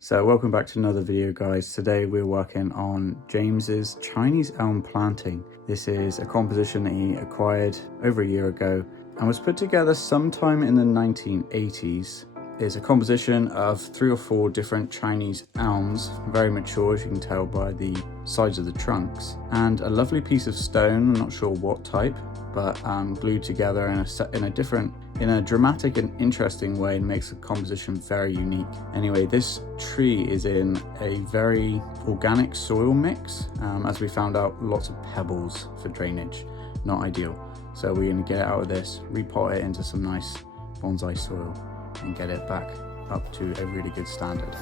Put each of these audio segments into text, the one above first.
So welcome back to another video, guys. Today we're working on James's Chinese elm planting. This is a composition that he acquired over a year ago and was put together sometime in the 1980s. It's a composition of 3 or 4 different Chinese elms, very mature as you can tell by the sides of the trunks, and a lovely piece of stone, I'm not sure what type, but glued together in a dramatic and interesting way, and makes the composition very unique. Anyway, this tree is in a very organic soil mix. As we found out, lots of pebbles for drainage, not ideal. So we're going to get it out of this, repot it into some nice bonsai soil, and get it back up to a really good standard.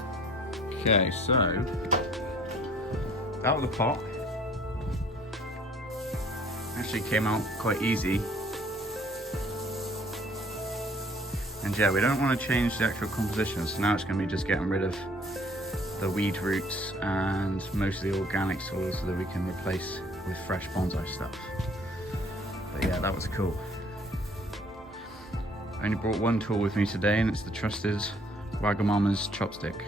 Okay, so out of the pot. Actually came out quite easy. And yeah, we don't want to change the actual composition, so now it's going to be just getting rid of the weed roots and most of the organic soil so that we can replace with fresh bonsai stuff. But yeah, that was cool. I only brought one tool with me today, and it's the trusted Wagamama's chopstick.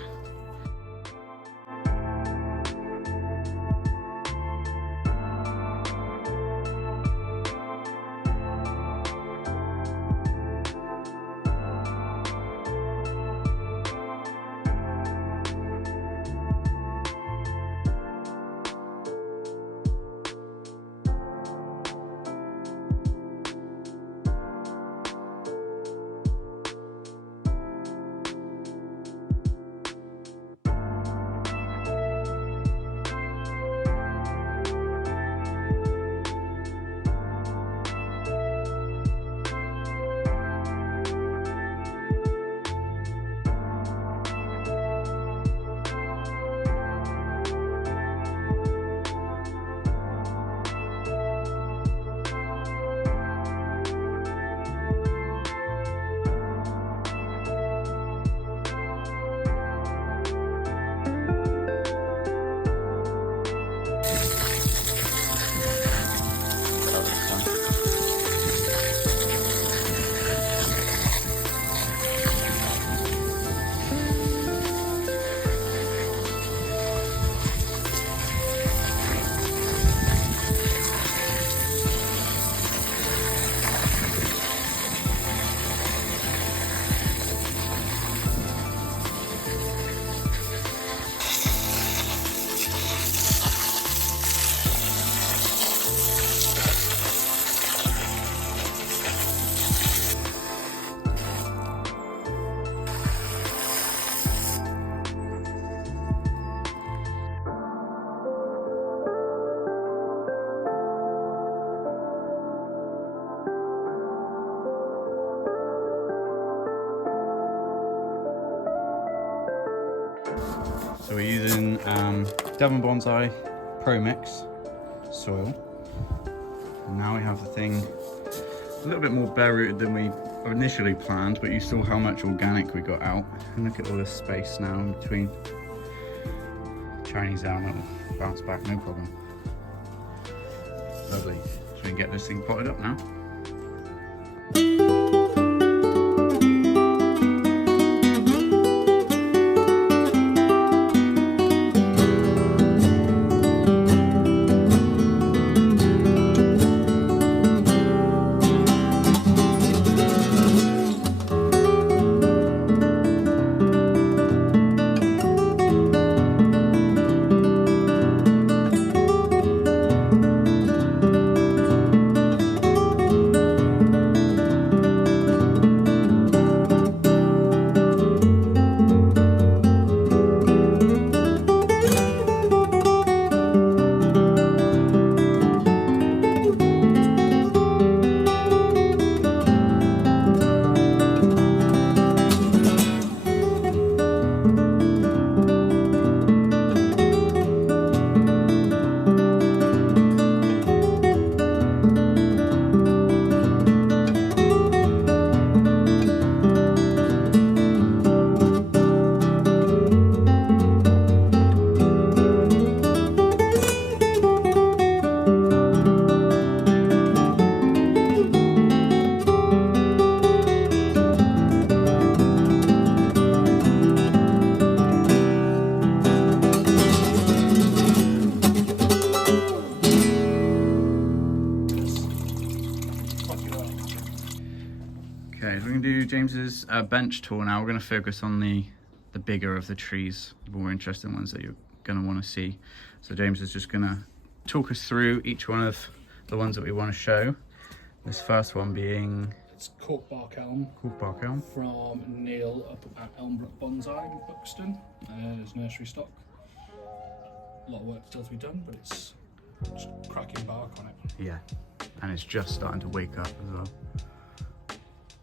So we're using Elm Bonsai Pro Mix soil. And now we have the thing a little bit more bare rooted than we initially planned, but you saw how much organic we got out. And look at all this space now in between. Chinese elm, it'll bounce back, no problem. Lovely. So we can get this thing potted up now. a bench tour now. We're going to focus on the bigger of the trees, the more interesting ones that you're going to want to see. So James is just going to talk us through each one of the ones that we want to show. This first one being... It's corkbark elm. Corkbark elm. From Neil up at Elm Bonsai in Buxton. There's nursery stock. A lot of work still to be done, but it's just cracking bark on it. Yeah, and it's just starting to wake up as well.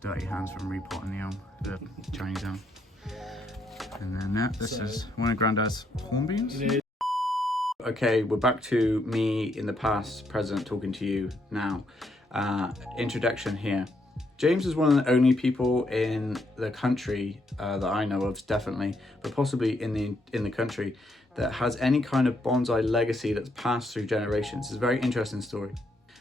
Dirty hands from repotting the elm, the Chinese elm. And then this is one of Grandad's hornbeams. It is. Okay, we're back to me in the past, present, talking to you now. Introduction here. James is one of the only people in the country that I know of, definitely, but possibly in the country, that has any kind of bonsai legacy that's passed through generations. It's a very interesting story.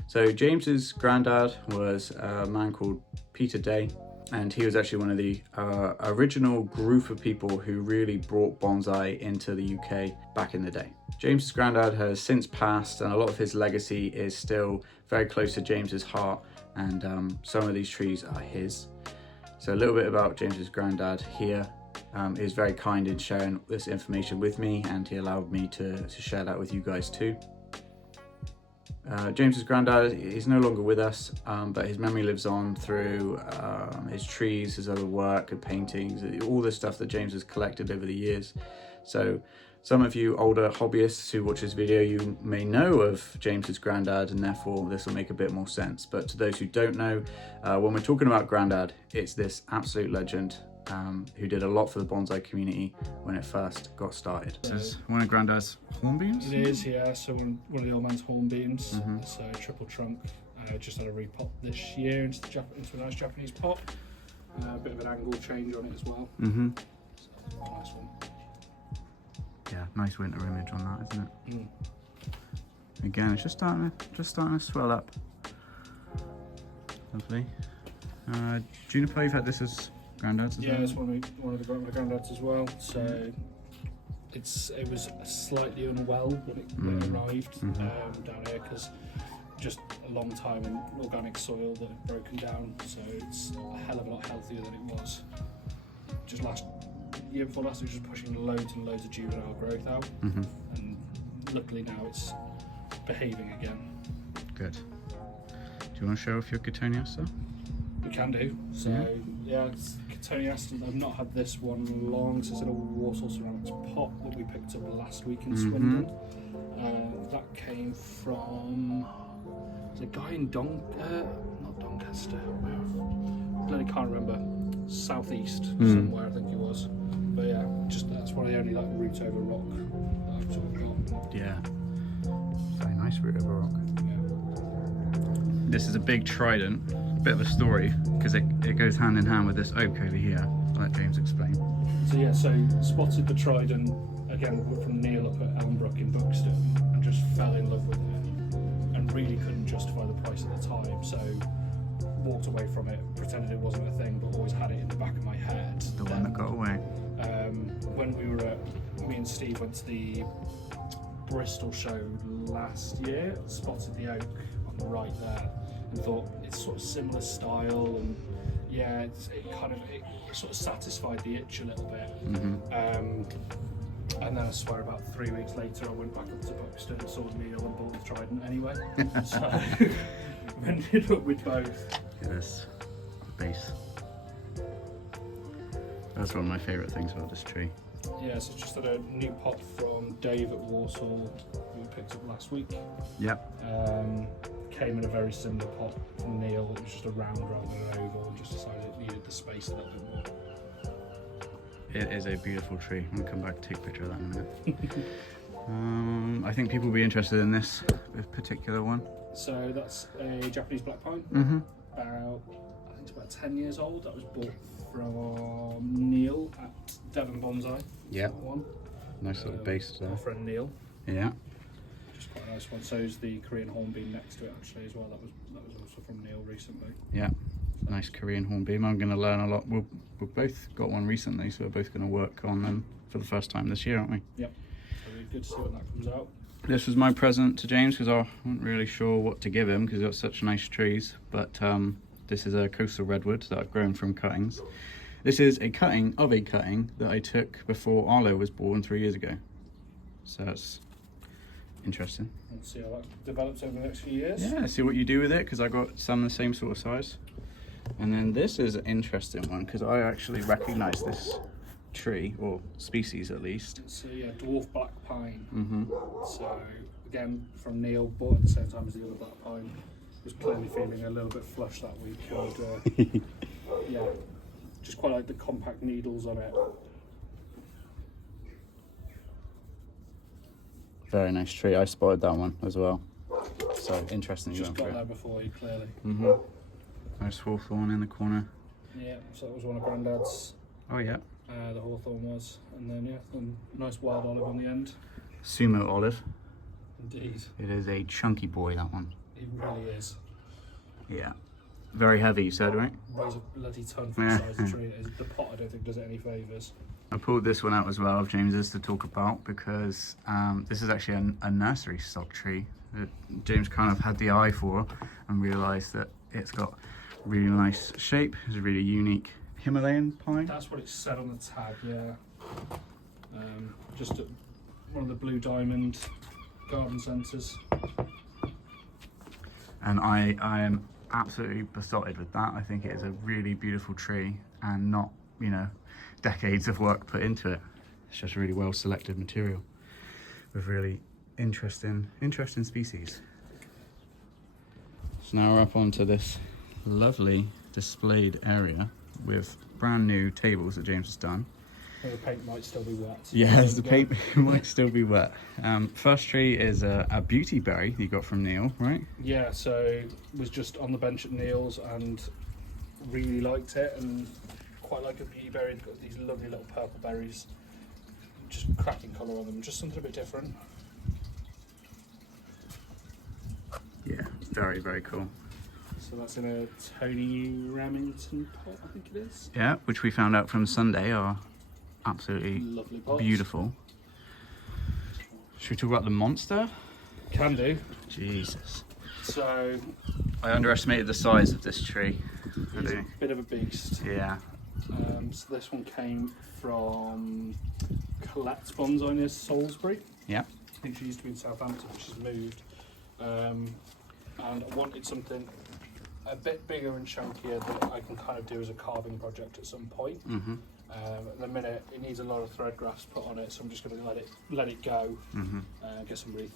So James's granddad was a man called Peter Day, and he was actually one of the original group of people who really brought bonsai into the UK back in the day. James's granddad has since passed, and a lot of his legacy is still very close to James's heart, and some of these trees are his. So a little bit about James's granddad here. He was very kind in sharing this information with me, and he allowed me to share that with you guys too. James's granddad is no longer with us, but his memory lives on through his trees, his other work and paintings, all the stuff that James has collected over the years. So some of you older hobbyists who watch this video, you may know of James's granddad, and therefore this will make a bit more sense. But to those who don't know, when we're talking about granddad, it's this absolute legend who did a lot for the bonsai community when it first got started. This is one of Grandad's hornbeams? It is, yeah. So one of the old man's hornbeams. It's a triple trunk. Just had a repot this year into a nice Japanese pot. A bit of an angle change on it as well. So nice one. Yeah, nice winter image on that, isn't it? Again, it's just starting to swell up. Lovely. Juniper, you've had this as Grandad's as well? Yeah, it's one of the Grandad's as well. So it was slightly unwell when it arrived down here, because just a long time in organic soil that had broken down. So it's a hell of a lot healthier than it was. Just year before last, it was just pushing loads and loads of juvenile growth out, and luckily now it's behaving again. Good. Do you want to show off your Cotoneaster? We can do. So yeah, it's Cotoneaster. I've not had this one long since in a Warsaw ceramics pot that we picked up last week in Swindon. That came from a guy in not Doncaster. I bloody can't remember. Southeast somewhere, I think it was. But yeah, just that's why I only like root over rock that I've sort of got. Yeah, very nice root over rock. Yeah. This is a big Trident. Bit of a story, because it goes hand in hand with this oak over here. I'll let James explain. So yeah, spotted the Trident again from Neil up at Elm in Buxton, and just fell in love with it, and really couldn't justify the price at the time. So walked away from it, pretended it wasn't a thing, but always had it in the back of my head. The one that got away. When me and Steve went to the Bristol show last year, spotted the oak on the right there, and thought it's sort of similar style, and yeah, it sort of satisfied the itch a little bit. And then I swear about 3 weeks later I went back up to Buxton and saw Neil and bought the Trident anyway. So we ended up with both. Yes, base. That's one of my favourite things about this tree. Yeah, so just had a new pot from Dave at Warsaw who we picked up last week. Yep. Came in a very similar pot from Neil. It was just a round rather than an oval, and just decided it needed the space a little bit more. It is a beautiful tree. I'm going to come back and take a picture of that in a minute. I think people will be interested in this particular one. So that's a Japanese black pine. I think it's about 10 years old. That was bought from Neil at Elm Bonsai. Yeah. One. Nice little base there. Our friend Neil. Yeah. Just quite a nice one. So is the Korean hornbeam next to it actually as well. That was also from Neil recently. Yeah. Nice Korean hornbeam. I'm going to learn a lot. We've both got one recently, so we're both going to work on them for the first time this year, aren't we? Yep. So it'll be good to see when that comes out. This was my present to James, because I wasn't really sure what to give him because he's got such nice trees. But this is a coastal redwood that I've grown from cuttings. This is a cutting of a cutting that I took before Arlo was born 3 years ago. So that's interesting. Let's see how that develops over the next few years. Yeah, see what you do with it, because I got some the same sort of size. And then this is an interesting one, because I actually recognise this tree, or species at least. So yeah, dwarf black pine. Mm-hmm. So again, from Neil, but at the same time as the other black pine. Was clearly feeling a little bit flush that week. And, yeah, just quite like the compact needles on it. Very nice tree. I spotted that one as well. So interesting. Just got there before you, clearly. Mm-hmm. Nice hawthorn in the corner. Yeah, so that was one of Grandad's. Oh yeah. The hawthorn was, and then yeah, a nice wild olive on the end. Sumo olive. Indeed. It is a chunky boy, that one. It really is. Yeah. Very heavy, you said, right? Weighs a bloody ton for the size of the tree. The pot, I don't think, does it any favours. I pulled this one out as well of James's to talk about, because this is actually a nursery stock tree that James kind of had the eye for and realised that it's got really nice shape. It's a really unique Himalayan pine. That's what it said on the tag, yeah. Just one of the Blue Diamond garden centres. And I am absolutely besotted with that. I think it is a really beautiful tree, and not, you know, decades of work put into it. It's just really well selected material with really interesting species. So now we're up onto this lovely displayed area with brand new tables that James has done. The paint might still be wet. Yes, the paint might still be wet. First tree is a beauty berry you got from Neil, right? Yeah, so was just on the bench at Neil's and really liked it, and quite like a beauty berry. It's got these lovely little purple berries, just cracking colour on them, just something a bit different. Yeah, very, very cool. So that's in a Tony Remington pot, I think it is. Yeah, which we found out from Sunday are absolutely Lovely pots. beautiful. Should we talk about the monster? Can do. Jesus. So I underestimated the size of this tree. it's a bit of a beast. Yeah. So this one came from Colette's Bonsai near Salisbury. Yeah. I think she used to be in Southampton, but she's moved. And I wanted something a bit bigger and chunkier that I can kind of do as a carving project at some point. Mm-hmm. At the minute, it needs a lot of thread grafts put on it, so I'm just going to let it go, Mm-hmm. get some really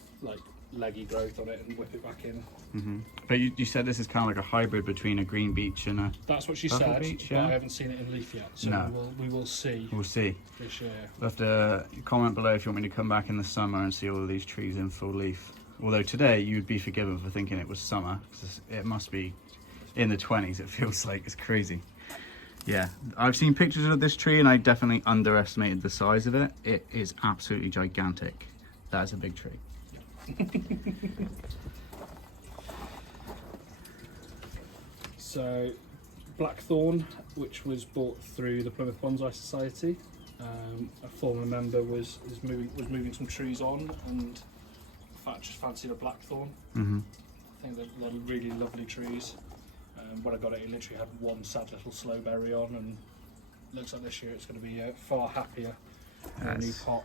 leggy growth on it, and whip it back in. Mm-hmm. But you said this is kind of like a hybrid between a green beech and a... That's what she Purple said, beech, but yeah? I haven't seen it in leaf yet, so No. we will see We'll see. this year. You'll have to comment below if you want me to come back in the summer and see all of these trees in full leaf. Although today you'd be forgiven for thinking it was summer, because it must be in the 20s, it feels like. It's crazy. Yeah, I've seen pictures of this tree and I definitely underestimated the size of it. It is absolutely gigantic. That is a big tree. So, Blackthorn, which was bought through the Plymouth Bonsai Society. A former member was moving some trees on, and in fact just fancied a blackthorn. Mm-hmm. I think they're really lovely trees. When I got it, it literally had one sad little slow berry on, and looks like this year it's going to be far happier in a new pot.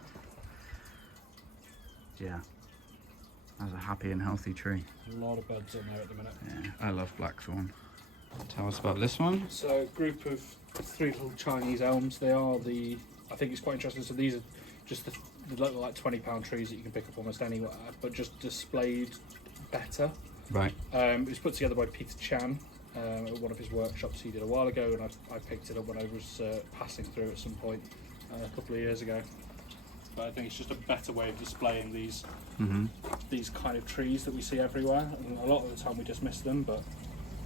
Yeah, that's a happy and healthy tree. A lot of buds on there at the minute. Yeah, I love blackthorn. Tell us about this one. So, a group of 3 little Chinese elms. They are I think it's quite interesting. So these are just the little like £20 trees that you can pick up almost anywhere, but just displayed better. Right. It was put together by Peter Chan at one of his workshops he did a while ago, and I picked it up when I was passing through at some point a couple of years ago. But I think it's just a better way of displaying these kind of trees that we see everywhere. And a lot of the time we dismiss them, but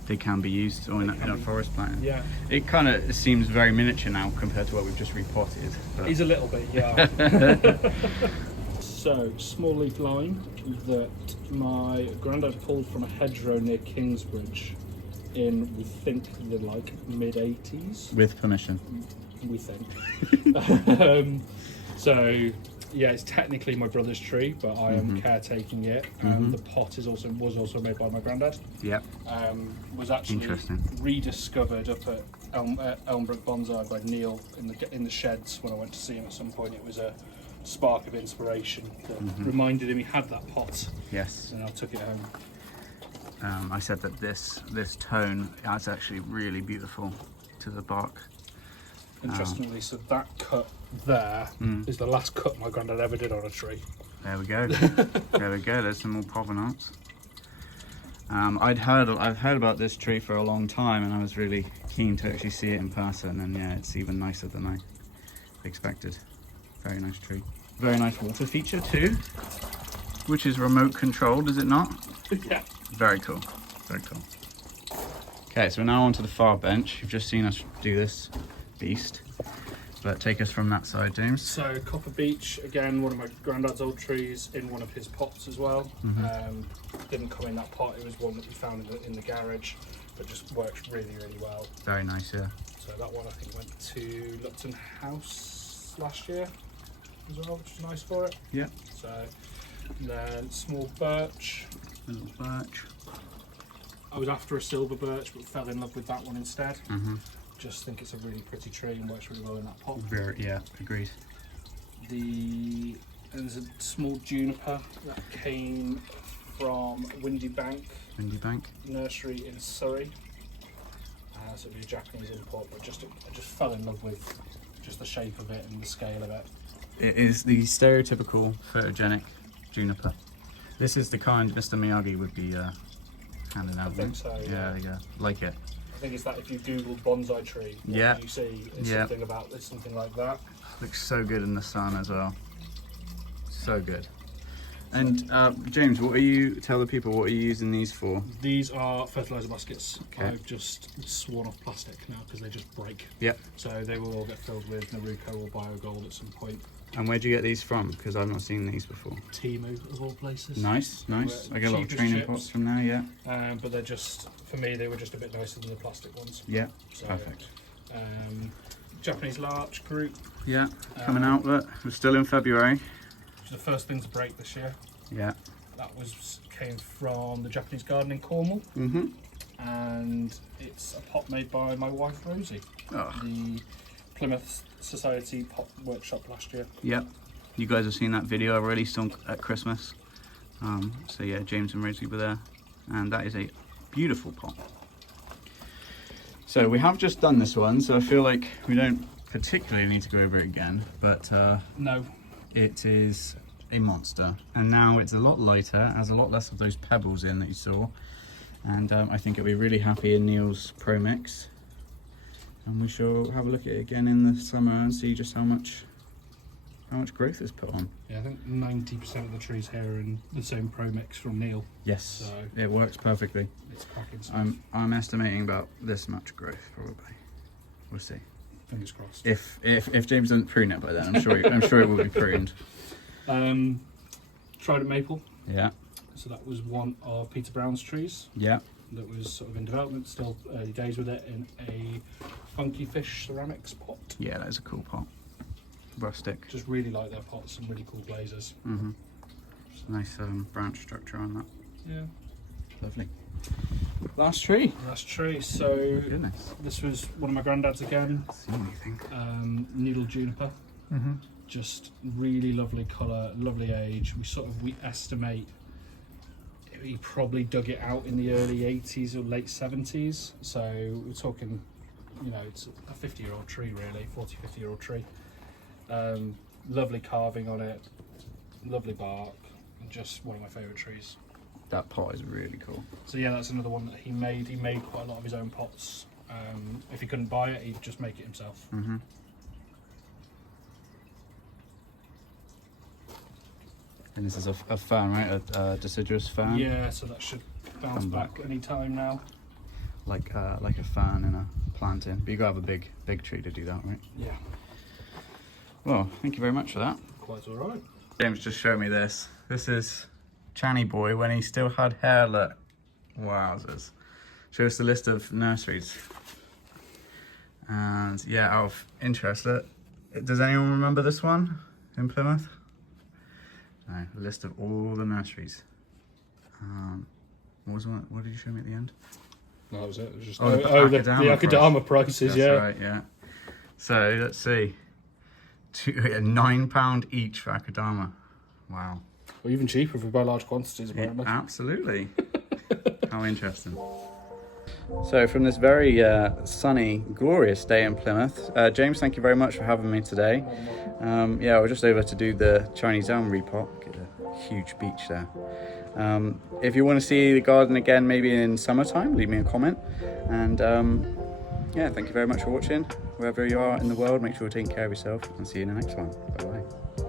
They can be used in a forest plant. yeah, It kind of seems very miniature now compared to what we've just repotted. But... he's a little bit, yeah. So, small leaf lime that my granddad pulled from a hedgerow near Kingsbridge in, we think, the mid-80s. With permission. We think. So, yeah, it's technically my brother's tree, but I am caretaking it. The pot was also made by my granddad. Yep. Was actually Interesting. rediscovered up at Elm Bonsai by Neil in the sheds when I went to see him at some point. It was a spark of inspiration that reminded him he had that pot. Yes. And I took it home. I said that this tone adds actually really beautiful to the bark. Interestingly, so that cut there is the last cut my granddad ever did on a tree. There we go. There we go. There's some more provenance. I've heard about this tree for a long time, and I was really keen to actually see it in person. And yeah, it's even nicer than I expected. Very nice tree. Very nice water feature too, which is remote controlled, is it not? Yeah. Very cool. Very cool. Okay, so we're now onto the far bench. You've just seen us do this beast, but take us from that side, James. So Copper Beech, again, one of my granddad's old trees in one of his pots as well. Didn't come in that pot, it was one that we found in the garage, but just works really, really well. Very nice, yeah. So that one I think went to Lupton House last year as well, which is nice for it. Yeah. So then small birch. Little birch. I was after a silver birch, but fell in love with that one instead. Just think it's a really pretty tree and works really well in that pot. Very, yeah, agreed. There's a small juniper that came from Windy Bank nursery in Surrey. So it'd be a Japanese import, but I just fell in love with just the shape of it and the scale of it. It is the stereotypical photogenic juniper. This is the kind Mr. Miyagi would be handing out. I think so. Yeah, there you go. Like it. I think it's that if you Google bonsai tree, what you see is something like that. Looks so good in the sun as well. So good. And James, tell the people what are you using these for? These are fertilizer baskets. Okay. I've just sworn off plastic now because they just break. Yep. So they will all get filled with Naruko or BioGold at some point. And where'd you get these from? Because I've not seen these before. Temu of all places. Nice. I get a lot of training pots from there, yeah. But they're just, for me, they were just a bit nicer than the plastic ones. Yeah, so, perfect. Japanese larch group. Yeah, coming out, look. We're still in February. Which is the first thing to break this year. Yeah. That came from the Japanese garden in Cornwall. And it's a pot made by my wife, Rosie. Oh. The Plymouth Society pot workshop last year. Yep. You guys have seen that video I released at Christmas. So yeah, James and Rosie were there. And that is a beautiful pot. So we have just done this one, so I feel like we don't particularly need to go over it again. But no. It is a monster. And now it's a lot lighter, has a lot less of those pebbles in that you saw. And I think it'll be really happy in Neil's Pro Mix. And we shall have a look at it again in the summer and see just how much growth is put on. Yeah, I think 90% of the trees here are in the same Pro Mix from Neil. Yes, so it works perfectly. It's cracking stuff. I'm estimating about this much growth probably. We'll see. Fingers crossed. If James doesn't prune it by then, I'm sure it will be pruned. Trident maple. Yeah. So that was one of Peter Brown's trees. Yeah. That was sort of in development, still early days with it, in a funky fish ceramics pot. Yeah, that is a cool pot. Rustic. Just really like their pots, some really cool glazes. Nice branch structure on that. Yeah. Lovely. Last tree. Last tree. So goodness. This was one of my granddad's again. See anything? Needle juniper. Just really lovely colour, lovely age. We estimate he probably dug it out in the early 80s or late 70s. So we're talking, it's a 50-year-old tree really, 50-year-old tree. Lovely carving on it, lovely bark, and just one of my favourite trees. That pot is really cool. So yeah, that's another one that he made. He made quite a lot of his own pots. If he couldn't buy it, he'd just make it himself. And this is a fern, right? A deciduous fern? Yeah, so that should bounce back any time now. Like a fern in a planting. But you gotta have a big tree to do that, right? Yeah. Well, thank you very much for that. Quite alright. James just showed me this. This is Channy Boy when he still had hair, look. Wowzers. Show us the list of nurseries. And yeah, out of interest, look. Does anyone remember this one in Plymouth? No, a list of all the nurseries. What was one? What did you show me at the end? No, that was it. It was just, the the Akadama prices, That's yeah. right, yeah. So let's see. £9 each for Akadama. Wow. Or even cheaper if we buy large quantities, apparently. Yeah, absolutely. How interesting. So from this very sunny, glorious day in Plymouth, James, thank you very much for having me today. Yeah, we're just over to do the Chinese Elm repot. Get a huge beach there. If you want to see the garden again, maybe in summertime, leave me a comment. And yeah, thank you very much for watching. Wherever you are in the world, make sure you're taking care of yourself, and see you in the next one. Bye-bye.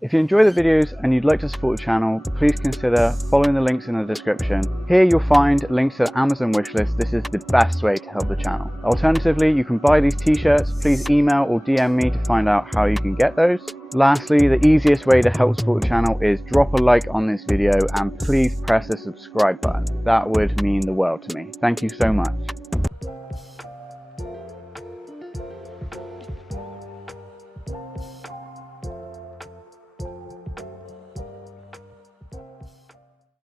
If you enjoy the videos and you'd like to support the channel, please consider following the links in the description. Here you'll find links to the Amazon wishlist. This is the best way to help the channel. Alternatively, you can buy these t-shirts. Please email or DM me to find out how you can get those. Lastly, the easiest way to help support the channel is drop a like on this video and please press the subscribe button. That would mean the world to me. Thank you so much.